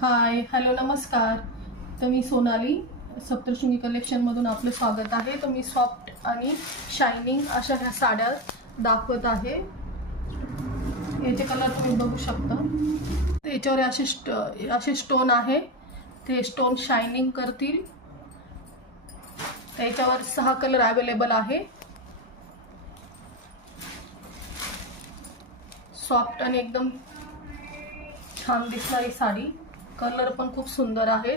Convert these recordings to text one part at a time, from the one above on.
Hi hello नमस्कार. तर मी सोनाली सप्तशृंगी कलेक्शनमधून आपलं स्वागत आहे. तर मी सॉफ्ट आणि शायनिंग अशा ह्या साड्या दाखवत आहे. याचे कलर तुम्ही बघू शकता. याच्यावर असे स्टोन आहे, ते स्टोन शायनिंग करतील. त्याच्यावर 6 कलर अवेलेबल आहे. सॉफ्ट आणि एकदम छान दिसणारी साडी. कलर पण खूप सुंदर आहे.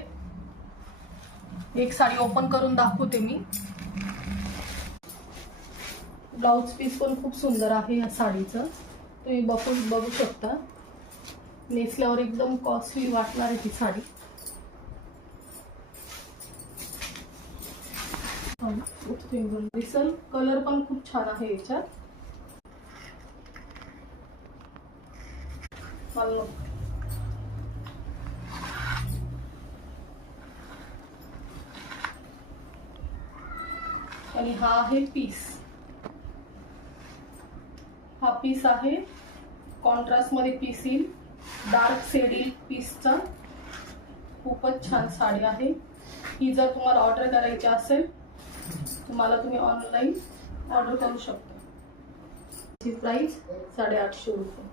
एक साडी ओपन करून दाखवते मी. ब्लाउज पीस पण खूप सुंदर आहे या साडीचं, तुम्ही बघू शकता. नेसल्यावर एकदम कॉस्टली वाटणार आहे ही साडी. दिसल कलर पण खूप छान आहे याच्यात. आणि हा आहे पीस. हा पीस आहे कॉन्ट्रास्ट मध्ये पीस येईल. डार्क शेड येईल पीसचा. खूपच छान साडी आहे ही. जर तुम्हाला ऑर्डर करायची असेल तुम्ही ऑनलाईन ऑर्डर करू शकता. प्राइस 850 रुपये.